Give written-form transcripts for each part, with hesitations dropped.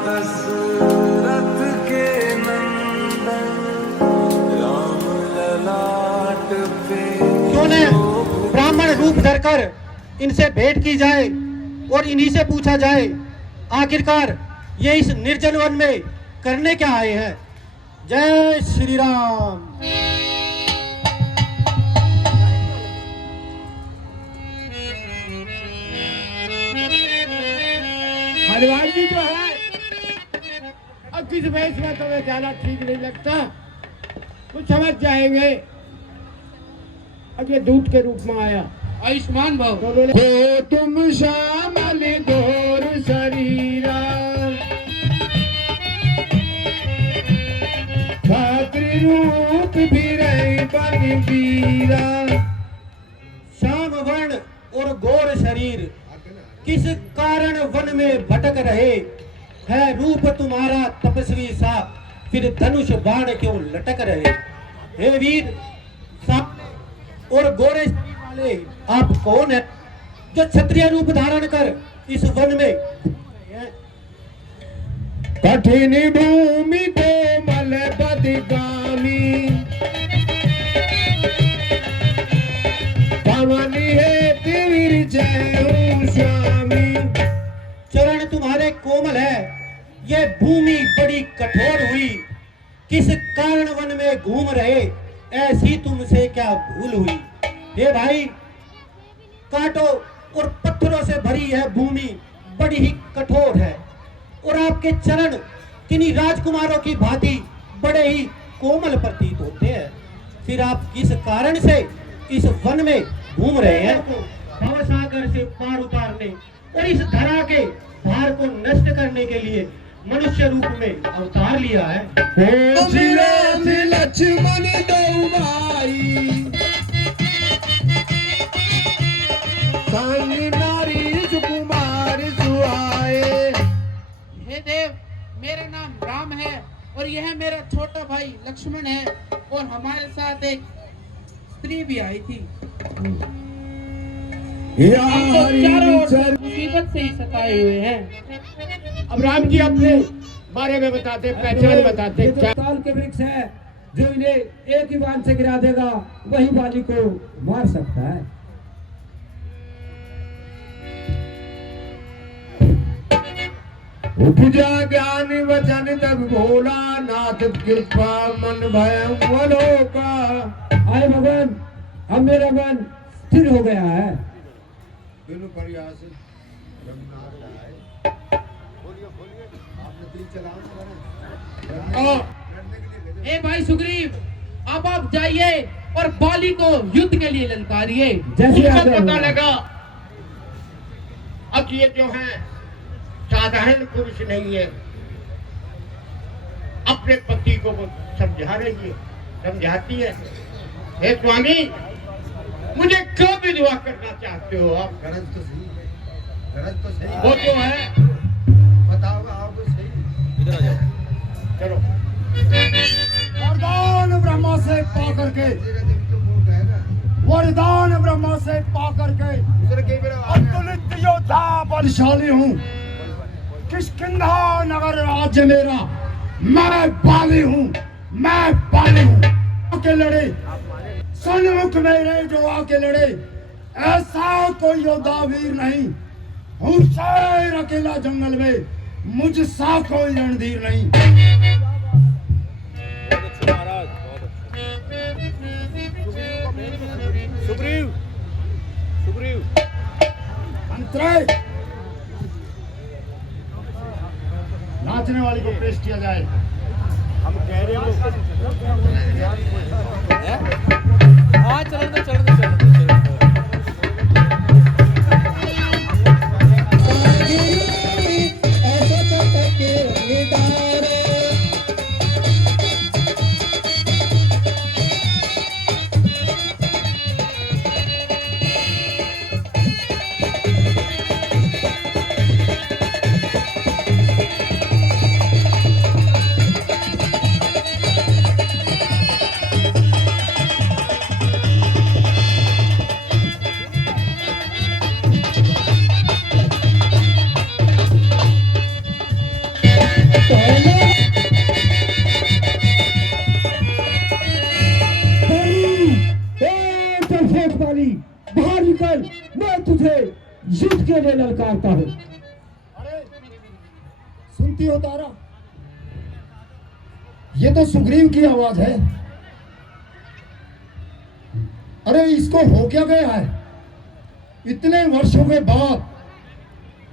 दशरथ के नंदन राम ललाट पे क्यों न ब्राह्मण रूप धरकर इनसे भेंट की जाए और इन्हीं से पूछा जाए आखिरकार ये इस निर्जन वन में करने क्या आए हैं। जय श्री राम। हनुमान जी जो है अब किस वेश में तुम्हें जाना ठीक नहीं लगता, कुछ समझ जाएंगे। अब ये दूत के रूप में आया। आयुष्मान भाव। तो बोले हो तुम श्यामल गौर शरीरा, छात्र रूप भी रहे बन वीरा। श्याम वर्ण और गौर शरीर किस कारण वन में भटक रहे, है रूप तुम्हारा तपस्वी सा, फिर धनुष बाण क्यों लटक रहे। हे वीर, सांप और गोरे शरीर वाले आप कौन है जो क्षत्रिय रूप धारण कर इस वन में हैं? कठिन भूमि कोमल बदगामी, पवन है तीर जय स्वामी। चरण तुम्हारे कोमल है, ये भूमि बड़ी कठोर हुई, किस कारण वन में घूम रहे, ऐसी तुमसे क्या भूल हुई। हे भाई, कांटों और पत्थरों से भरी है भूमि, बड़ी ही कठोर है, और आपके चरण किन्हीं राजकुमारों की भांति बड़े ही कोमल प्रतीत होते हैं। फिर आप किस कारण से इस वन में घूम रहे हैं? भवसागर से पार उतारने और इस धरा के भार को नष्ट करने के लिए मनुष्य रूप में अवतार लिया है। लक्ष्मण दो भाई, संग नारी सुकुमार सुहाए। हे देव, मेरा नाम राम है और यह मेरा छोटा भाई लक्ष्मण है, और हमारे साथ एक स्त्री भी आई थी। हम तो चारों ओर से मुसीबत से ही सताए हुए हैं। अब राम जी अपने बारे में बताते, पहचान बताते। ये जो ताल के वृक्ष है, जो इन्हें एक ही बाण से गिरा देगा वही बाली को मार सकता है। उपजा ज्ञान वचन तब भोला नाथ, कृपा मन भय वलोका। आए भगवान, अब मेरा मन स्थिर हो गया है। दोनों प्रयास हे भाई सुग्रीव, अब आप जाइए और बाली को युद्ध के लिए ललकारिए। उसको पता लगा अब ये जो है साधारण पुरुष नहीं है, अपने पति को वो समझा रही है, समझाती है। हे स्वामी, मुझे क्यों विधवा करना चाहते हो आप? गरज तो सही है, गरज तो सही वो तो है, बताओ आप सही। इधर आ जाओ, चलो। वरदान ब्रह्मा से पा करके, वरदान ब्रह्मा से पा करके अतुलित योद्धा बलशाली हूँ। किष्किंधा नगर राज्य मेरा, मैं बाली हूँ, मैं बाली हूँ। आके लड़े, सन्मुख मेरे जो आके लड़े, ऐसा कोई योद्धा वीर नहीं। हूँ शेर अकेला जंगल में, मुझसा कोई रणधीर नहीं। सुग्रीव, सुग्रीव, अंतरे नाचने वाली को पेश किया जाए। हम कह रहे हैं हाँ, चलो तो चलो तो चलो तो चलो। ललकारता हो। अरे सुनती हो तारा, ये तो सुग्रीव की आवाज है। अरे इसको हो क्या गया है? इतने वर्षों के बाद,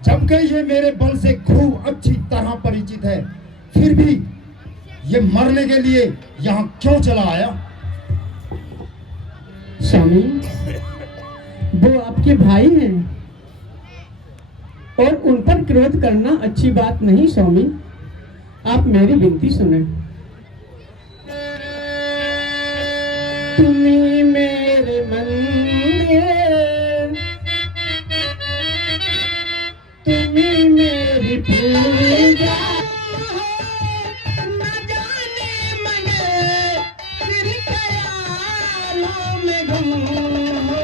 जबकि ये मेरे बल से खूब अच्छी तरह परिचित है, फिर भी ये मरने के लिए यहाँ क्यों चला आया? स्वामी, वो आपके भाई हैं और उन पर क्रोध करना अच्छी बात नहीं। स्वामी, आप मेरी विनती सुने। तुम्ही मेरे मंदिर, तुम्ही मेरी पूजा, न जाने मने दिल ख्यालों में गुम हो।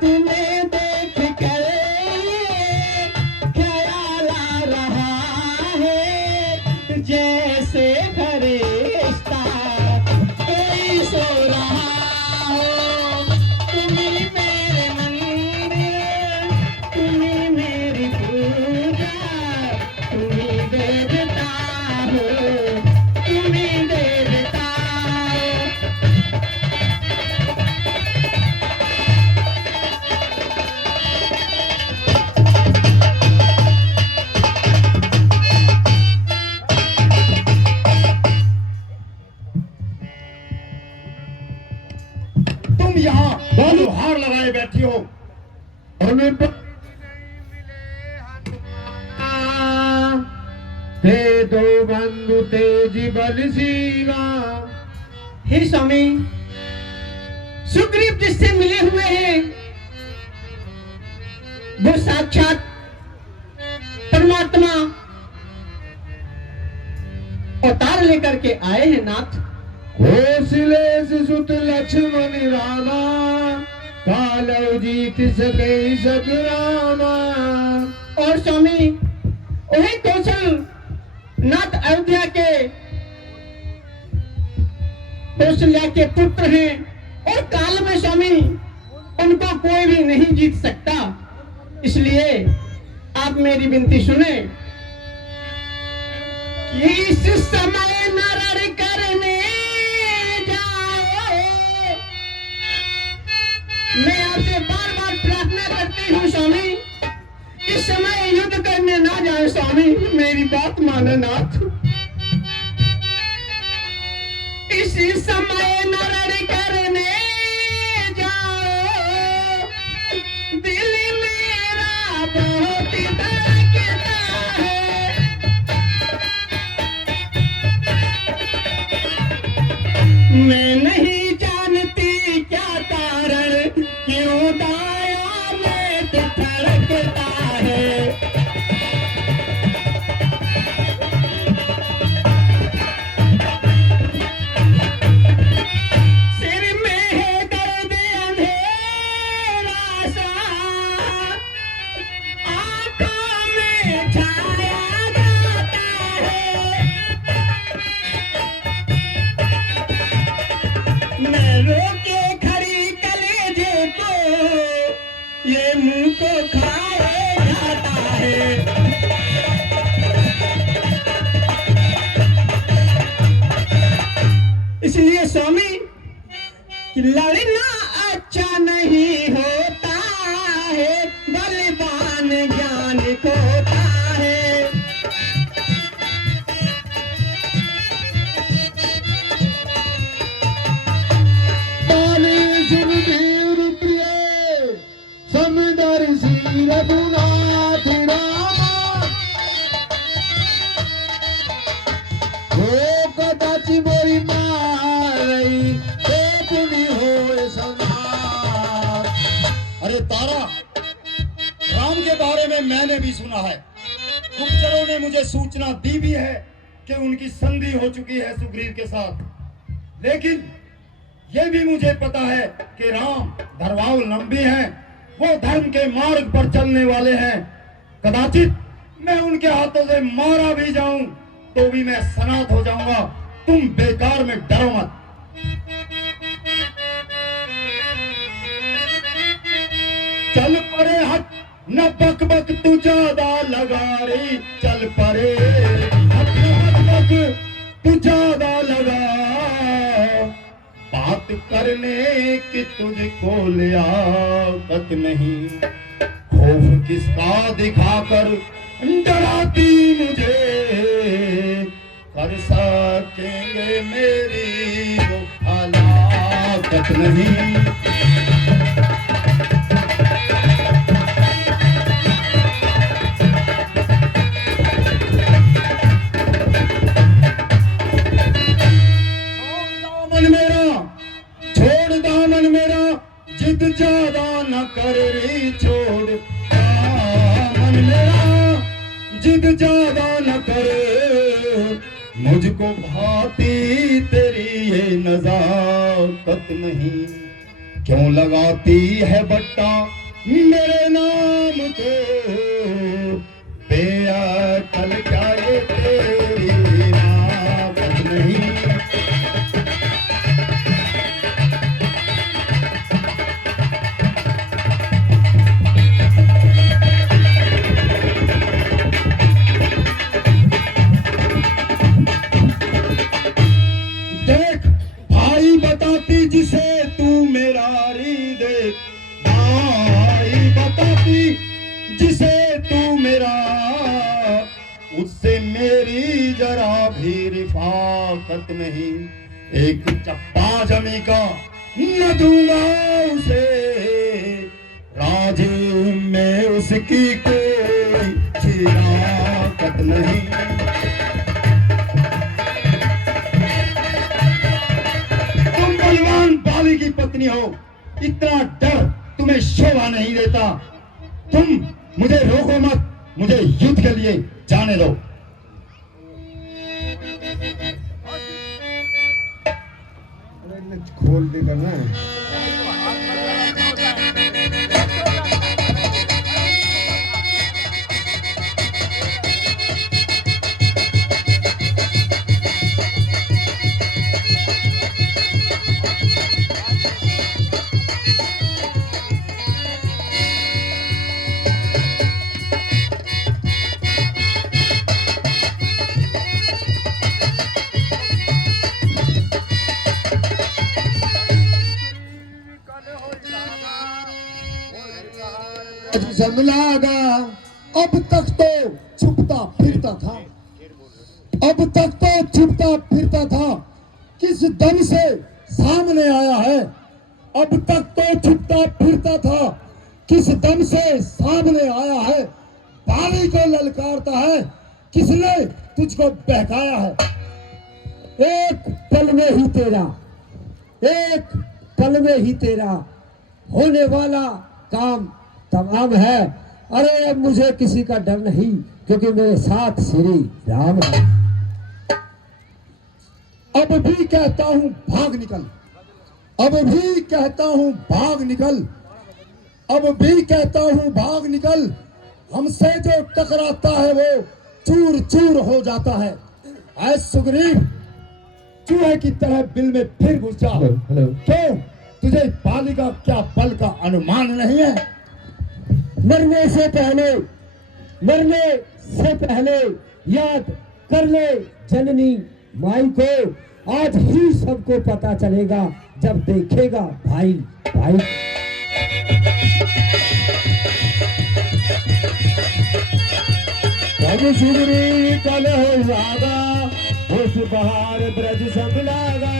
तुम्हें देख कर ख्याल आ रहा है, जैसे फरिश्ता कोई सो रहा हो। तुम्ही मेरे मंदिर, तुम्ही मेरी पूजा, तुम्ही देवता हो, तुम्ही देवता हो। तुम यहाँ हार लगाए बैठी हो। हमें हे दो बंधु तेज बलशीला। हे स्वामी, सुग्रीव जिससे मिले हुए हैं वो साक्षात परमात्मा अवतार लेकर के आए हैं नाथ। कौशलेश सुत लक्ष्मण रामा, कालौ जीत सके सतरामा। और स्वामी, वही कौशल नाथ अयोध्या के कौशल्या के पुत्र हैं और काल में स्वामी उनको कोई भी नहीं जीत सकता। इसलिए आप मेरी विनती सुने कि इस समय नरर करने जाओ। मैं आपसे बार बार प्रार्थना करती हूँ स्वामी, इस समय युद्ध करने ना जाए। स्वामी, मेरी बात माने नाथ। इसी समय नरर करने जाओ, दिल मेरा बहुत धड़कता है। मैं नहीं जानती क्या कारण, क्यों दाया में धड़कता है। सिर में है दर्द अंधेरा सा, आंखों में छाया जाता है। मैं रोके खड़ी कलेजे को, ये मुंह को खाए जाता है। इसलिए स्वामी कि लड़ना अच्छा नहीं होता है, बलवान ज्ञान खोता है। रघुनाथ रामा, हो कदाचि मोरी मारई, हे पुनि होए समार। अरे तारा, राम के बारे में मैंने भी सुना है। गुप्तचरों ने मुझे सूचना दी भी है कि उनकी संधि हो चुकी है सुग्रीव के साथ। लेकिन यह भी मुझे पता है कि राम धर्मावलंबी हैं, वो धर्म के मार्ग पर चलने वाले हैं। कदाचित मैं उनके हाथों से मारा भी जाऊं तो भी मैं सनात हो जाऊंगा। तुम बेकार में डरो मत। चल पड़े हट न बक बक तू ज्यादा लगा रे चल परे, अब न बक बक तू ज्यादा लगा, बात करने की तुझको लियाकत नहीं, खौफ किसका दिखाकर डराती मुझे, कर सकेंगे मेरी वो हलाकत नहीं। छोड़ दामन मेरा, जिद ज्यादा न कर रे, छोड़ दामन मेरा, जिद ज्यादा न कर, मुझको भाती तेरी ये नजाकत नहीं, क्यों लगाती है बट्टा मेरे नाम को, बेअकल क्या ये तेरी नाकत नहीं। जिसे तू मेरा री दे, भाई बताती जिसे तू मेरा, उससे मेरी जरा भी रिफाकत नहीं, एक चप्पा जमी का न दूंगा उसे, राज में उसकी कोई शिराकत नहीं। बाली की पत्नी हो, इतना डर तुम्हें शोभा नहीं देता, तुम मुझे रोको मत, मुझे युद्ध के लिए जाने दो। खोल दे करना जमलागा, अब तक तो छुपता फिरता था, अब तक तो छुपता फिरता था, किस दम से सामने आया है, अब तक तो छुपता फिरता था, किस दम से सामने आया है, बाली को ललकारता है, किसने तुझको बहकाया है, एक पल में ही तेरा, एक पल में ही तेरा होने वाला काम तमाम है, अरे अब मुझे किसी का डर नहीं, क्योंकि मेरे साथ श्री राम है। अब भी कहता हूं भाग निकल, अब भी कहता हूं भाग निकल, अब भी कहता हूं भाग निकल, हमसे जो टकराता है वो चूर चूर हो जाता है। ऐ सुग्रीव, चूहे की तरह बिल में फिर घुस जा। क्यों, तुझे बाली का क्या बल का अनुमान नहीं है? मरने से पहले याद कर ले जननी माई को, आज ही सबको पता चलेगा जब देखेगा भाई भाई। कल सुगरी कल हो जागा, उस बहार ब्रज संभलागा,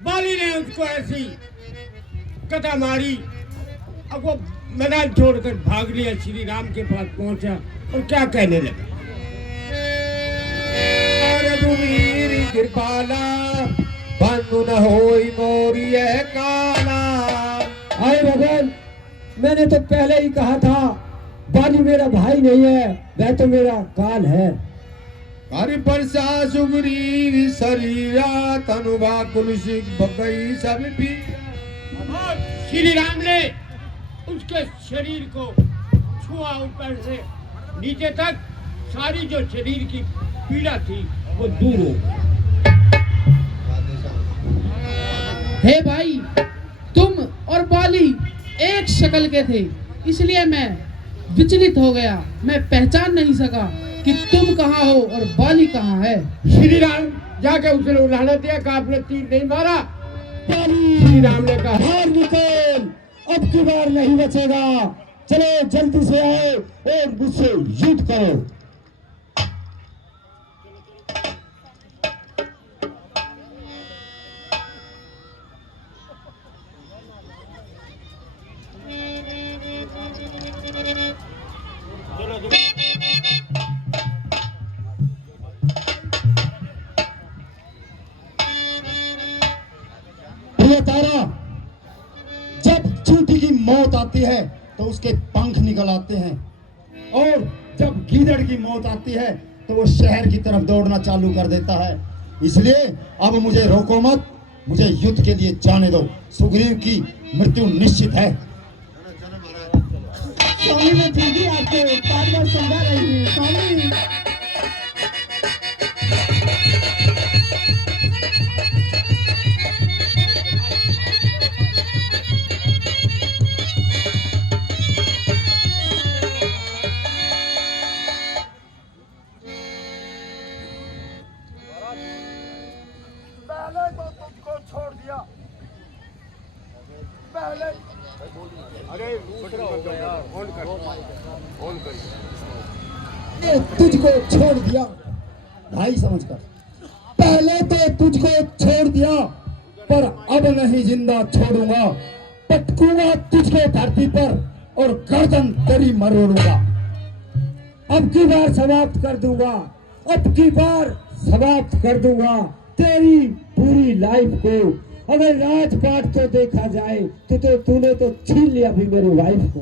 बाली ने उसको ऐसी कथा मारी, अब वो मैदान छोड़कर भाग लिया, श्री राम के पास पहुंचा और क्या कहने लगा, रघुवीर कृपाला बंधु न होई मोरी यह काला। अरे भगवान, मैंने तो पहले ही कहा था बाली मेरा भाई नहीं है, वह तो मेरा काल है। हरि परसा सुग्रीव शरीरा, तनुबा कुलसिक बकई सब पीरा। श्री राम ने उसके शरीर को छुआ, ऊपर से नीचे तक सारी जो शरीर की पीड़ा थी वो दूर हो गई। हे भाई, तुम और बाली एक शक्ल के थे, इसलिए मैं विचलित हो गया। मैं पहचान नहीं सका कि तुम कहाँ हो और बाली कहाँ है। श्री राम जाके उसने उलाहना दिया कि आपने तीर नहीं मारा। श्री राम ने कहा, बाहर निकल, अब की बार नहीं बचेगा। चलो जल्दी से आए और मुझसे युद्ध करो। प्रिय तारा, जब चींटी की मौत आती है तो उसके पंख निकल आते हैं, और जब गीदड़ की मौत आती है तो वो शहर की तरफ दौड़ना चालू कर देता है। इसलिए अब मुझे रोको मत, मुझे युद्ध के लिए जाने दो। सुग्रीव की मृत्यु निश्चित है। स्वामी ने दीदी आपको बार बार समझा रही है। स्वामी पहले तो तुझको छोड़ दिया, पहले तुझको छोड़ दिया भाई समझकर, पहले तो तुझको छोड़ दिया, पर अब नहीं जिंदा छोड़ूंगा। पटकूंगा तुझको धरती पर और गर्दन तेरी मरोड़ूंगा। अब की बार समाप्त कर दूंगा, अब की बार समाप्त कर दूंगा तेरी पूरी लाइफ को। अगर राजपाट तो देखा जाए तो तूने तो छीन लिया भी मेरी वाइफ को।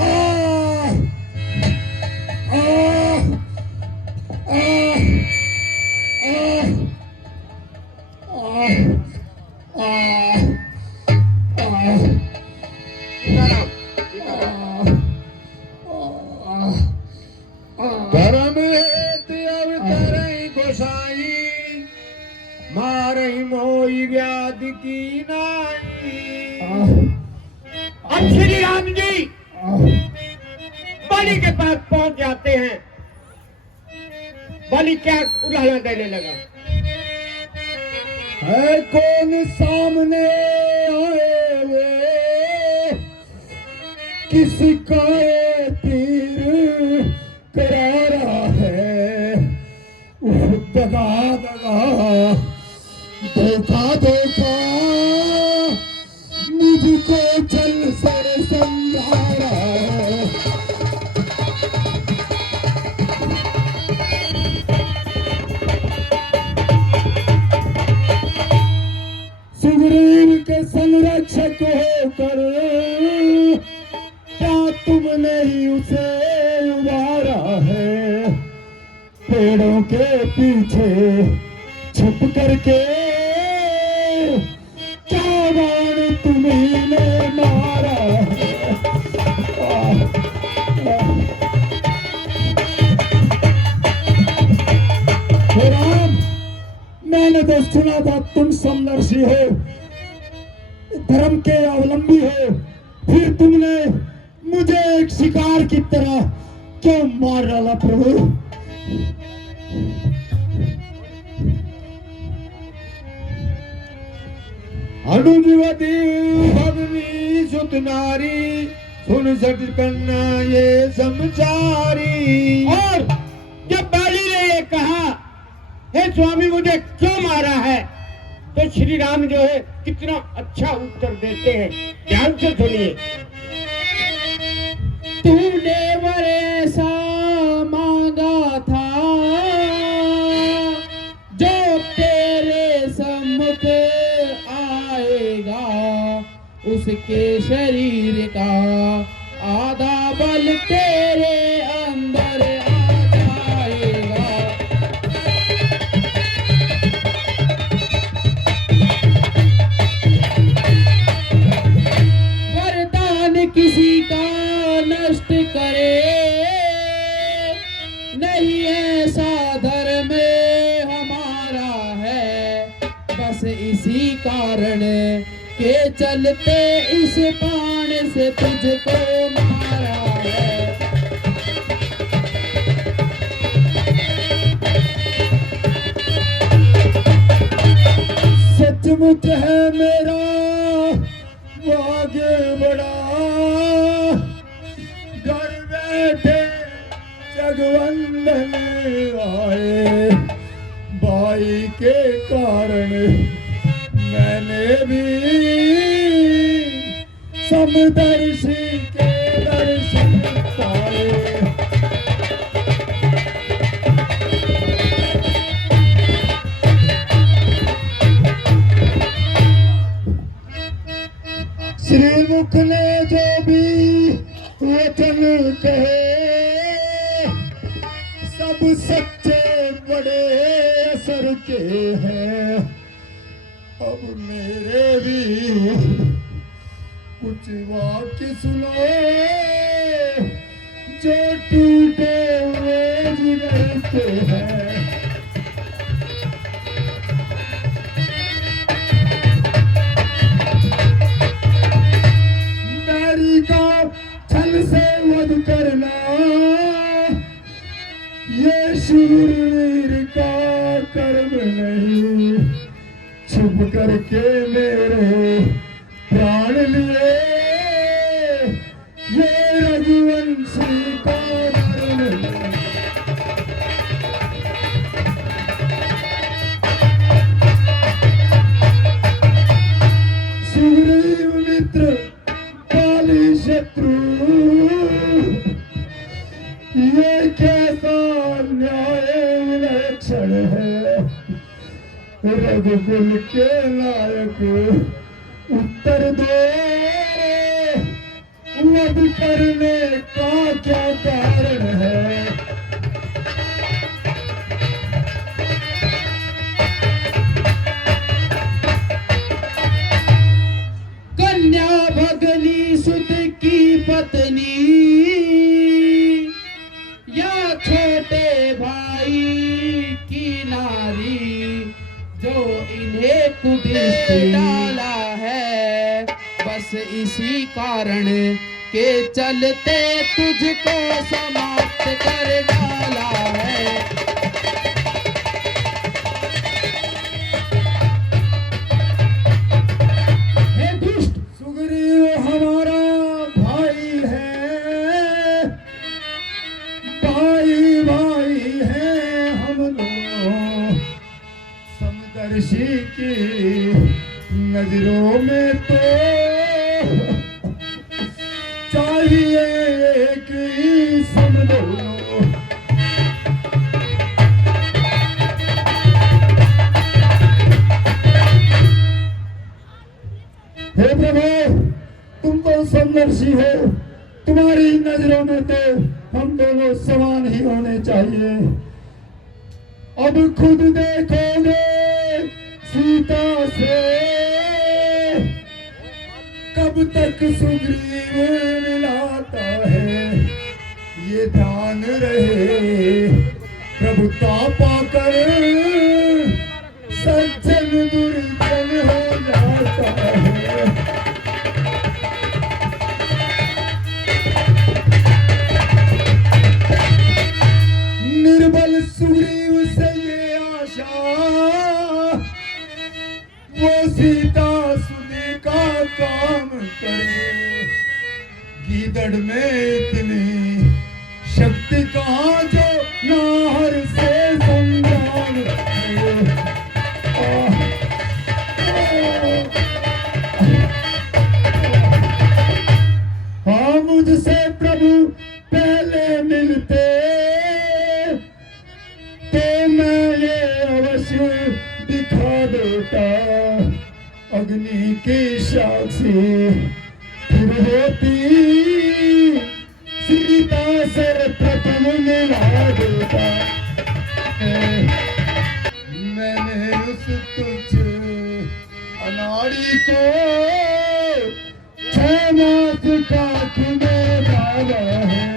आह! आह! आह! आह! आह! आह! धर्म हेतु अवतरई गोसाई, मारई मोई व्याधि की नाई। अब श्री राम जी बलि के पास पहुंच जाते हैं। बलि क्या उलाहना देने लगा, है कौन सामने आए वे, किसी का ये तीर करा रहा है। दगा दगा, धोखा धोखा, मुझको जल से समझा रहा है। सुग्रीव के संरक्षक होकर क्या तुमने ही उसे उबारा है। पेड़ों के पीछे छुप करके क्या बाण तुम्ही ने मारा है। राम, मैंने तो सुना था तुम समदर्शी हो, धर्म के अवलंबी हो, फिर तुमने मुझे एक शिकार की तरह क्यों मार डाला प्रभु। अनुजवती भगनी सुत नारी, सुन सट कन्ना ये समचारी। और जब बाली ने ये कहा, हे स्वामी मुझे क्यों मारा है, तो श्री राम जो है कितना अच्छा उत्तर देते हैं। ध्यान से सुनिए। तूने वर ऐसा मांगा था जो तेरे सम्मुख आएगा, उसके शरीर का आधा बल तेरे अंदर आ जाएगा। वरदान किसी का नष्ट करे ऐसा धर्म हमारा है, बस इसी कारण के चलते इस बाण से तुझको मारा है। सचमुच है मेरा वो आगे बढ़ा, घर बैठे जगवंदन आए, भाई के कारण मैंने भी समदर्शी के दर्शन पाए। श्रीमुख ने जो भी वचन कहे, सब सच्चे बड़े असर के हैं। अब मेरे भी कुछ वाक्य सुनो, जो टूटे हुए जिगर के हैं। छल से वध करना ये शूरवीर का कर्म नहीं, छुप करके मेरे प्राण लिए ये रघुवंशी का धर्म नहीं। सुग्रीव मित्र बाली शत्रु, ये कैसा न्याय विलक्षण है। रघुकुल के नायक उत्तर दो, वध करने का क्या कारण है। कन्या भगनी सुत की पत्नी, या छोटे भाई की नारी, जो इन्हें कुदृष्टि डाला है, बस इसी कारण के चलते तुझको समाप्त कर डाला है। हे दुष्ट, सुग्रीव हमारा भाई है, भाई भाई है हम दोनों। समदर्शी की नजरों में तो चाहिए एक ही सम दोनों। हे प्रभु, तुम तो समदर्शी हो, तुम्हारी नजरों में तो हम दोनों समान ही होने चाहिए। अब खुद देखोगे सीता से, कब तक सुग्रीव मिलाता है। ये ध्यान रहे, प्रभुता पाकर सज्जन दुर्जन हो जाता है। निर्बल सुग्रीव से ये आशा, वो सीता सुधी का काम करे। गीदड़ में इतनी शक्ति कहाँ जो नाहर से संग्राम करे। हाँ, मुझसे प्रभु पहले मिलते तो मैं ये अवश्य दिखा देता। अग्नि की साक्षी फिर होती, सीता सर्वप्रथम मिला देता। मैंने उस तुझ अनाड़ी को 6 मास का तुम्हें डाला है।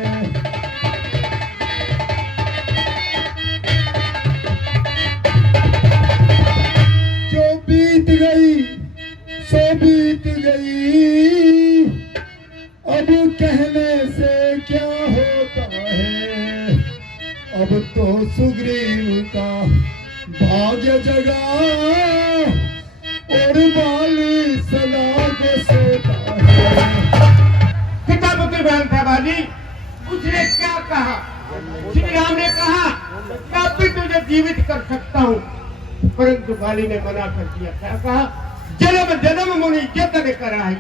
अब तो सुग्रीव का भाग्य जगा और बाली सदा को सोता है। पिता पुत्र बहन था बाली, उसने क्या कहा? श्री राम ने कहा मैं भी तुझे जीवित कर सकता हूँ, परंतु बाली ने मना कर दिया। क्या कहा? जन्म जन्म मुनि जतन कराई।